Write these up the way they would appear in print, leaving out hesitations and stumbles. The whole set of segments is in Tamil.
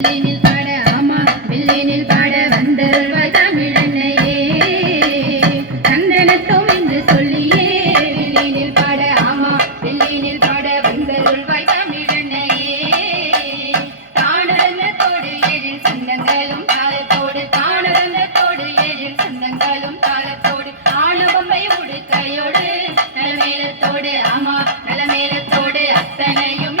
வில்லினில் பாட ஆமா வில்லினில் பாட வந்தருள்வாய் தமிழன்னையே சந்தனத்தோம் என்று சொல்லியே வில்லினில் பாட ஆமா வில்லினில் பாட வந்தருள்வாய் தமிழன்னையே தானதந்தத்தோடு எழில் சொந்தங்களும் தாளத்தோடு தானதந்தத்தோடு எழில் சொந்தங்களும் தாளத்தோடு ஆணவம்பை உடுக்கையோடு நலமேலத்தோடு ஆமா நலமேலத்தோடு அத்தனையும்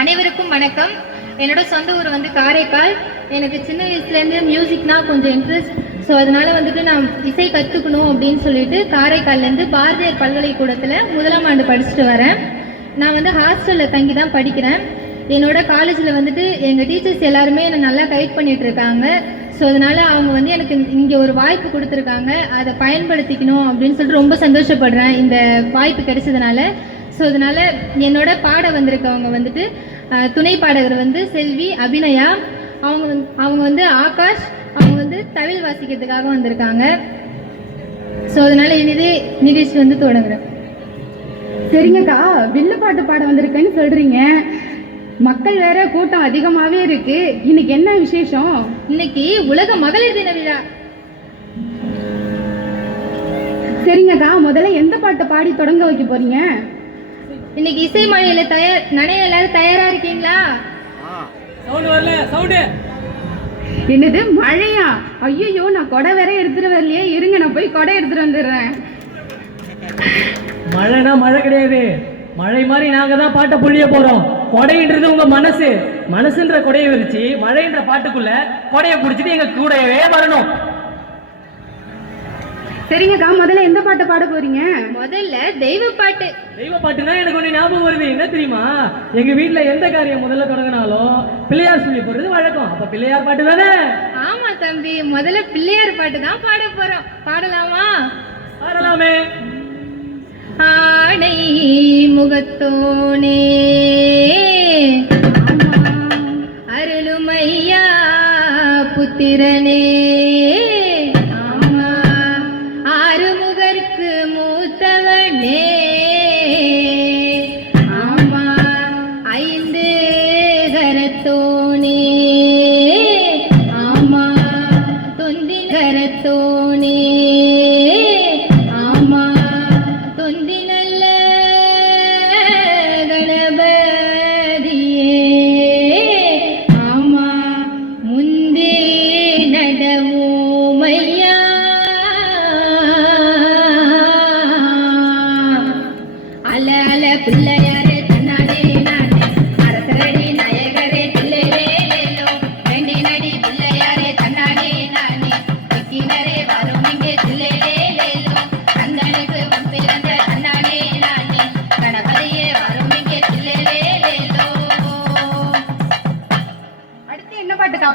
அனைவருக்கும் வணக்கம். என்னோட சொந்த ஊர் வந்து காரைக்கால். எனக்கு சின்ன வயசுலேருந்து மியூசிக்னா கொஞ்சம் இன்ட்ரெஸ்ட். ஸோ அதனால வந்துட்டு நான் இசை கற்றுக்கணும் அப்படின்னு சொல்லிட்டு காரைக்கால்லேருந்து பாரதியார் பல்கலைக்கூடத்தில் 1ஆம் ஆண்டு படிச்சுட்டு வரேன். நான் வந்து ஹாஸ்டலில் தங்கி தான் படிக்கிறேன். என்னோட காலேஜில் வந்துட்டு எங்கள் டீச்சர்ஸ் எல்லாருமே என்னை நல்லா கைட் பண்ணிகிட்டு இருக்காங்க. ஸோ அதனால் அவங்க வந்து எனக்கு இங்கே ஒரு வாய்ப்பு கொடுத்துருக்காங்க. அதை பயன்படுத்திக்கணும் அப்படின்னு சொல்லிட்டு ரொம்ப சந்தோஷப்படுறேன் இந்த வாய்ப்பு கிடைச்சதுனால. ஸோ அதனால் என்னோட பாட வந்திருக்கவங்க வந்துட்டு துணை பாடகர் வந்து செல்வி அபிநயா, அவங்க வந்து ஆகாஷ், அவங்க வந்து தவில் வாசிக்கிறதுக்காக வந்திருக்காங்க. ஸோ அதனால் இனிதே நிகழ்ச்சி வந்து தொடங்குறேன். சரிங்கக்கா, வில்லு பாட்டு பாட வந்திருக்கேன்னு சொல்கிறீங்க. மக்கள் வேற கூட்டம் அதிகமாகவே இருக்கு. இன்னைக்கு என்ன விசேஷம்? இன்னைக்கு உலக மகளிர் தின விழா. சரிங்கக்கா, முதல்ல எந்த பாட்டை பாடி தொடங்க வைக்க போறீங்க? இன்னைக்கு இசை மழையில நனைய எல்லாரும் தயாரா இருக்கீங்களா? என்னது மழையா? ஐயோ, நான் கொடை வேற எடுத்துட்டு வரலையே. இருங்க, நான் போய் கொடை எடுத்துட்டு வந்துடுறேன். மழைனா மழை கிடையாது, மழை மாதிரி நாங்க தான் பாட்டை பொழிய போறோம். கொடைன்றது உங்க மனசுன்ற கொடையை விரிச்சு மழைன்ற பாட்டுக்குள்ள கொடையை பிடிச்சிட்டு எங்க கூடவே வரணும். சரிங்கக்கா, முதல்ல எந்த பாட்டை பாட போறீங்க? முதல்ல தெய்வ பாட்டு. தெய்வ பாட்டுனா எனக்கு ஒண்ணு ஞாபகம் வருது. என்ன தெரியுமா? எங்க வீட்டுல எந்த காரியம் முதல்ல தொடங்கினாலும் பிள்ளையார் சொல்லி போடுறது வழக்கம். அப்ப பிள்ளையார் பாட்டு தானே? ஆமா தம்பி, முதல்ல பிள்ளையார் பாட்டு தான் பாட போறோம். பாடலாமா? பாடலாமே. ஆடை முகத்தோனே அருளுமையா புத்திரனே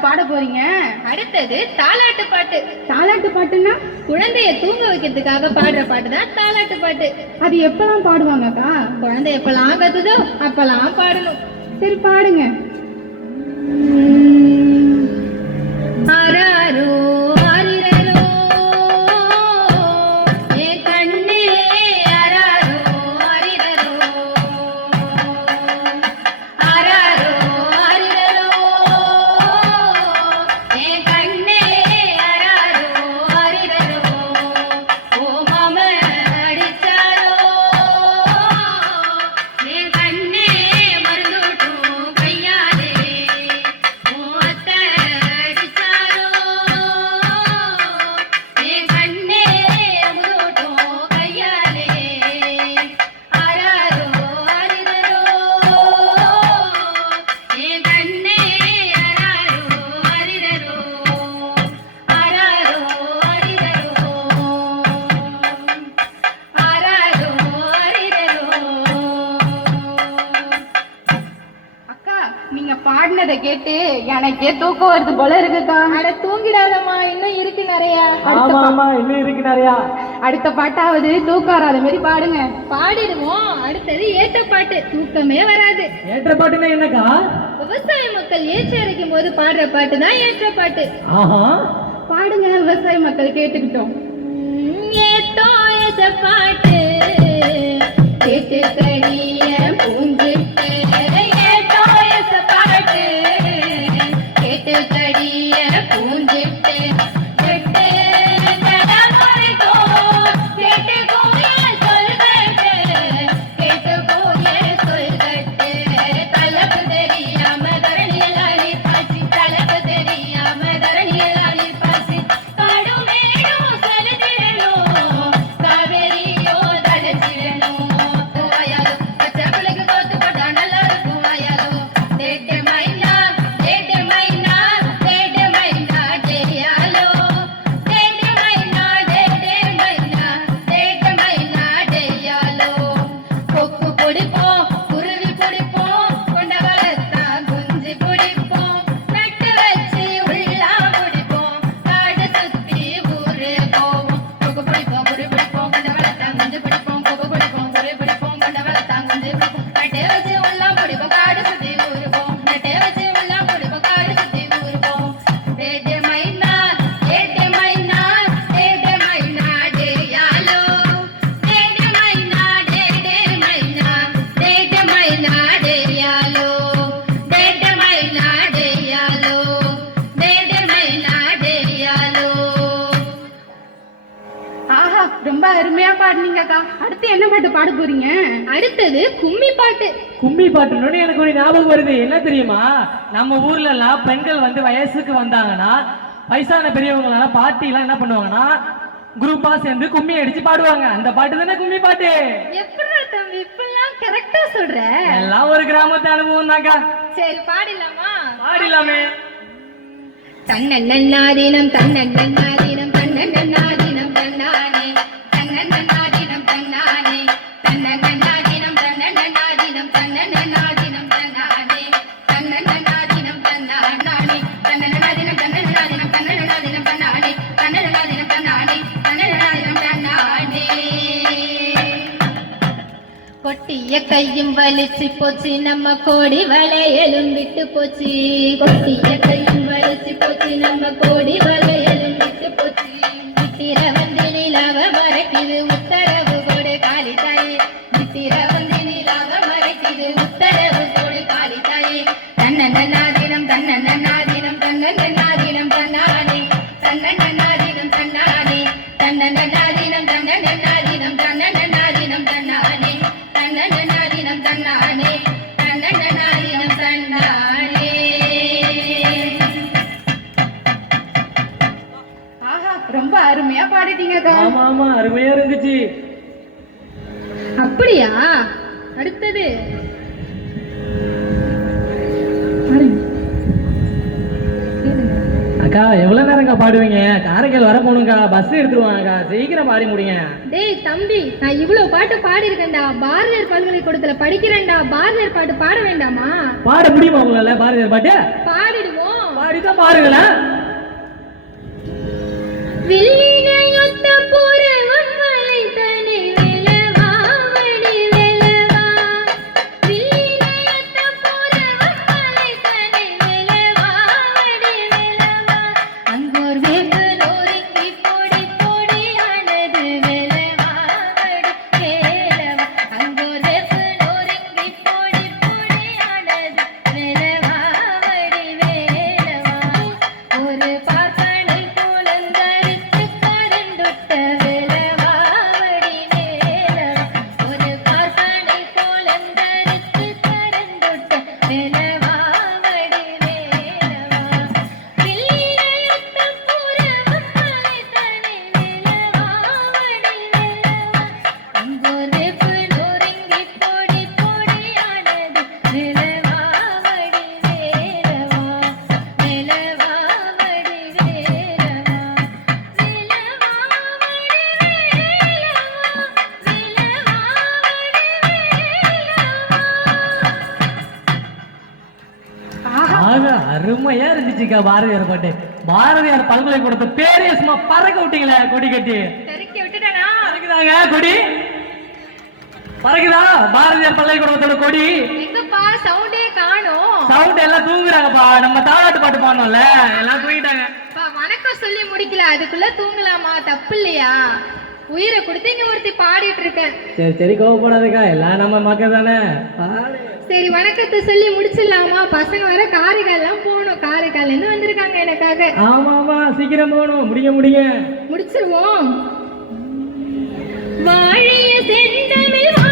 பாட போறீங்க? அடுத்தது தாலாட்டு பாட்டு. தாலாட்டு பாட்டுன்னா குழந்தைய தூங்க வைக்கிறதுக்காக பாடுற பாட்டு தான் தாலாட்டு பாட்டு. அது எப்பெல்லாம் பாடுவாங்கக்கா? குழந்தை எப்பெல்லாம் கத்துதோ அப்பெல்லாம் பாடணும். சரி, பாடுங்க. ஆராரோ ஆரிரரோ ஏ கண்ணே ஆராரோ ஆரிரரோ ஆராரோ ஆரிரரோ ஏ கண்ணே ஆராரோ ஆரிரரோ ஓ மாம அடிச்சாரோ ஏ கண்ணே மருந்துட்டும் கையாலே ஓ அத்தை அடிச்சாரோ ஏ கண்ணே முருட்டும் கையாலே ஆராரோ ஆரிரரோ ஏ கண்ணே ஆராரோ ஆரிரரோ ஆராரோ ஆரிரரோ ஆராரோ ஆரிரரோ. அக்கா, நீங்க பாடினதை கேட்டு எனக்கே தூக்கம் வருது போல இருக்குக்கா. அட தூங்கிடாதம்மா, இன்னும் இருக்கு நிறைய. ஆமா ஆமா, இன்னும் இருக்கு நிறையா. அடுத்த பாட்டாவது தூக்கம் வராத மாதிரி பாடுங்க. பாடிடுவோம். அடுத்தது ஏற்ற பாட்டு. தூக்கமே வராது. ஏற்ற பாட்டுன்னா என்னக்கா? விவசாய மக்கள் ஏற்றி அரைக்கும் போது பாடுற பாட்டு தான் ஏற்ற பாட்டு. ஆஹா, பாடுங்க, விவசாய மக்கள் கேட்டுக்கிட்டோம். ஏத்தோ எச பாட்டு கேட்டு கடிய பூஞ்சிட்டு ஏத்தோ எச பாட்டு கேட்டு கடிய பூஞ்சிட்டு கேட்டு கடமுறைதோ கேட்டு கோய சொல்கட்டு கேட்டு கோய சொல்கட்டு தலப்பு தெரியாம தரணியலாடி பாசி தலப்பு தெரியாம தரணியலாடி பாசி காடுமேடோ செலுதிடனோ காவேரியோ தலச்சிடனோ கோயாலோ பச்சை பிள்ளைக்கு தோத்து போட்டா நல்லா இருக்கும் ஆயாலோ டேட்டு மைனா டேட்டு மைனா டேட்டு மைனா டேயாலோ டேட்டு மைனா டேட்டு மைனா டேட்டு மைனா டேயாலோ கொக்கு பிடிப்போம் குருவி பிடிப்போம் கொண்ட வளர்த்தா குஞ்சு பிடிப்போம் நட்டு வச்சு உள்ளா பிடிப்போம் காடு சுத்தி ஊரு போவோம் கொக்கு பிடிப்போம் குருவி பிடிப்போம் கொண்ட வளர்த்தா குஞ்சு பிடிப்போம் கொக்கு பிடிப்போம் குருவி பிடிப்போம் கொண்ட வளர்த்தா குஞ்சு பிடிப்போம் நட்டு வச்சு உள்ளா பிடிப்போம் காடு சுத்தி ஊரு போவோம் நட்டு வச்சு உள்ளா பிடிப்போம் காடு சுத்தி ஊரு போவோம் டேட்டு மைனா டேட்டு மைனா டேட்டு மைனா டேயாலோ டேட்டு மைனா டேட்டு மைனா டேட்டு மைனா டேயாலோ டேட்டு மைனா டேயாலோ டேட்டு மைனா டேயாலோ. ஆஹா, ரொம்ப அருமையா பாடுனீங்கக்கா. அடுத்து என்ன பாட்டு பாட போறீங்க? அடுத்தது கும்மி பாட்டு. கும்மி பாட்டுன்னு எனக்கு ஒரு ஞாபகம் வருது. என்ன தெரியுமா, நம்ம ஊர்ல எல்லாம் பெண்கள் வந்து வயசுக்கு வந்தாங்கன்னா வயசான பெரியவங்க எல்லாம் பாட்டி எல்லாம் என்ன பண்ணுவாங்கன்னா குரூப்பா சேர்ந்து கும்மி அடிச்சு பாடுவாங்க. அந்த பாட்டு தானே கும்மி பாட்டு. எப்படிடா தம்பி இப்பெல்லாம் கரெக்டா சொல்ற? எல்லாம் ஒரு கிராமத்து அனுபவம் தாக்கா. சரி பாடிடலாமா? பாடிலாமே. தன்னன்னாதீனம் தன்னன்னாதீனம் தன்னன்னாதீனம் தன்னானே தன்னன்னாதீனம் தன்னானே தன்னன்னாதீனம் தன்னன்னாதீனம் தன்னன்னாதீனம் தன்னானே தன்னன்னாதீனம் தன்னானே தன்னன்னாதீனம் தன்னன்னாதீனம் தன்னன்னாதீனம் தன்னானே தன்னன்னாதீனம் தன்னானே தன்னன்னாதீனம் தன்னானே. கொட்டிய கையும் வலிச்சு போச்சு நம்ம கோடி வளையலும் விட்டு போச்சு கொட்டிய கையும் வலிச்சு போச்சு நம்ம கோடி வளையலும் விட்டு போச்சு நித்திர வந்து நிலாவ மறைக்குது உத்தரவு கொடு காளி தாயே நித்திர வந்து நிலாவ மறைக்குது உத்தரவு கொடு காளி தாயே தன்னன்னாதீனம் தன்னன்னாதீனம் தன்னன்னாதீனம் தன்னானே தன்னன்னாதீனம் தன்னானே தன்னன்னாதீனம் தன்னன்னாதீனம் தன்னன்னாதீனம் தன்னானே தன்னன்னாதீனம் தன்னானே தன்னன்னாதீனம் தன்னானே. ஆஹா, ரொம்ப அருமையா பாடிட்டீங்கக்கா. ஆமா ஆமா, அருமையா இருந்துச்சு. அப்படியா? அடுத்தது அக்கா எவ்வளவு நேரம்க்கா பாடுவீங்க? காரைக்கால் வர போகணுங்கக்கா, பஸ் எடுத்துருவாங்கக்கா, சீக்கிரம் பாடி முடிங்க. டேய் தம்பி, நான் இவ்வளவு பாட்டு பாடி இருக்கேன்டா, பாரதியார் பல்கலைக்கூடத்துல படிக்கிறேன்டா, பாரதியார் பாட்டு பாட வேண்டாமா? பாட முடியுமா உங்களால பாரதியார் பாட்டு? பாடிடுவோம். பாடிதான் பாருங்களேன். வில்லினையொத்த புறவம் வளைத்தனை வெலவாவடி வெலவா வில்லினையொத்த புறவம் வளைத்தனை வெலவாவடி வெலவா அங்கோர் வேம்பு நொறுங்கி பொடி பொடியானது வெலவாவடி வேலவா அங்கோர் வேம்பு நொறுங்கி பொடி பொடியானது வெலவாவடி வேலவா ஒரு பார்ப்பனை குலந்தரித்து கரண்டுட்ட வெலவாவடி வேலவா ஒரு பார்ப்பனை குலந்தரித்து கரண்டுட்ட வெலவாவடி வேலவா வில்லினையொத்த புறவம் வளைத்தனை வெலவாவடி வேலவா அங்கோர் வேம்பு நொறுங்கி பொடி பொடியானது வெலவாவடி வேலவா வெலவாவடி வேலவா ஆக அருமையா இருந்துச்சுக்கா பாரதியார் பாட்டு. பாரதியார் பல்கலைக்கூடத்து பேரே சும்மா பறக்க விட்டீங்களே கொடி கட்டி. தெறிக்க விட்டுட்டனா? பறக்குதாங்க கொடி? பறக்குதா பாரதியார் பல்கலைக்கூடத்தோட கொடி? எங்கப்பா சவுண்டே காணோம். சவுண்ட் எல்லாம் தூங்குறாங்கப்பா. நம்ம தாலாட்டு பாட்டு பாடணும்ல, எல்லாம் தூங்கிட்டாங்க. பா வணக்கம் சொல்லி முடிக்கல, அதுக்குள்ள தூங்கலாமா? தப்பு இல்லையா? உயிரை கொடுத்து இங்க ஒருத்தி பாடிட்டு இருக்கேன். சரி சரி கோவப்படாதக்கா, எல்லாம் நம்ம மக்கள் தானே. சரி வணக்கத்தை சொல்லி முடிச்சிடலாமா? பசங்க வர காரைக்கால்லாம் போகணும், காரைக்கால்ல இருந்து வந்திருக்காங்க எனக்காக. ஆமா ஆமா, சீக்கிரம் போகணும், முடிச்சிருவோம். முடிச்சிருவோம். வாழிய செந்தமிழ்